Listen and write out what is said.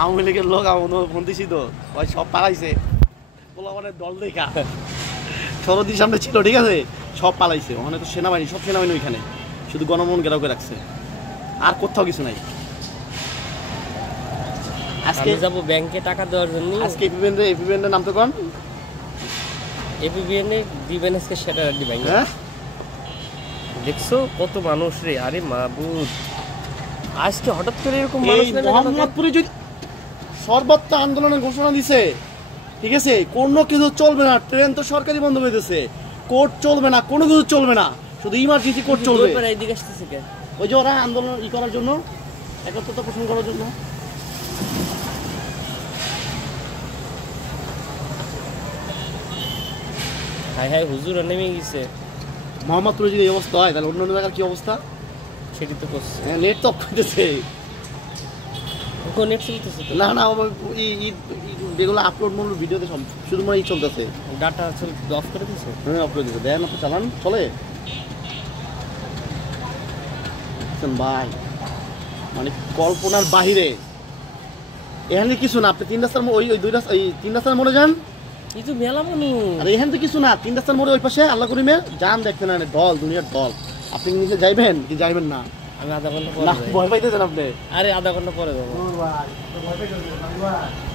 আওয়ামী লীগের লোক আমার ফোন দিছি তো ওই সব পালাইছে বলা মানে দল দেখা সরদির সামনে ছিল ঠিক আছে সব পালাইছে ওখানে তো সেনাবাহিনী সব সেনাবাহিনী ওইখানে শুধু গণমন ঘেরাও করে রাখছে আর কোথাও কিছু নাই আজকে যাব ব্যাংকে টাকা দেওয়ার জন্য আজকে এপিবিএন নাম তো কোন এপিবিএন এ দিবেন আজকে সেটা রেডি ব্যাংকে হ্যাঁ দেখছো কত মানুষ রে আরে মাবুদ আজকে হঠাৎ করে এরকম মানুষ এই মোহাম্মদপুরে যদি সর্বত্র আন্দোলনের ঘোষণা দিছে ঠিক আছে কোনো কিছু চলবে না ট্রেন তো সরকারি বন্ধ হয়ে গেছে কোর্ট চলবে না কোনো কিছু চলবে না শুধু ইমার্জেন্সি কোর্ট চলবে এইদিকে আসতেছে কেন ওই যে ওরা আন্দোলন করার জন্য একত্রতা পোষণ করার জন্য হাই হাই হুজুর নেমে গেছে মোহাম্মদপুরে যদি এই অবস্থা হয় তাহলে অন্য অন্য জায়গার কি অবস্থা সেটি তো করছে নেট তো অফ করতেছে ওখানে নেট চলতেছে তো না না যেগুলো আপলোড মূল ভিডিওতে শুধুমাত্র ই চলতেছে ডাটা অফ করে দিয়েছে হ্যাঁ অফ করে দিচ্ছে দেন আপনি চালান চলে ভাই মানে কল্পনার বাহিরে এখানে কিছু না আপনি 3 রাস্তার ওই 2 রাস্তা 3 রাস্তার মোড়ে যান এই তো মেলা মানুষ আর এখানে তো কিছু না 3 রাস্তার মোড়ে ওই পাশে আল্লাহ করিমের যান দেখতে না দল দুনিয়ার দল আপনি নিচে যাইবেন কি যাইবেন না আমি আধা ঘন্টা পরে না ভয় পাইতেছেন আপনি আরে আধা ঘন্টা পরে যাবো ভাই ভয় পাইতেছেন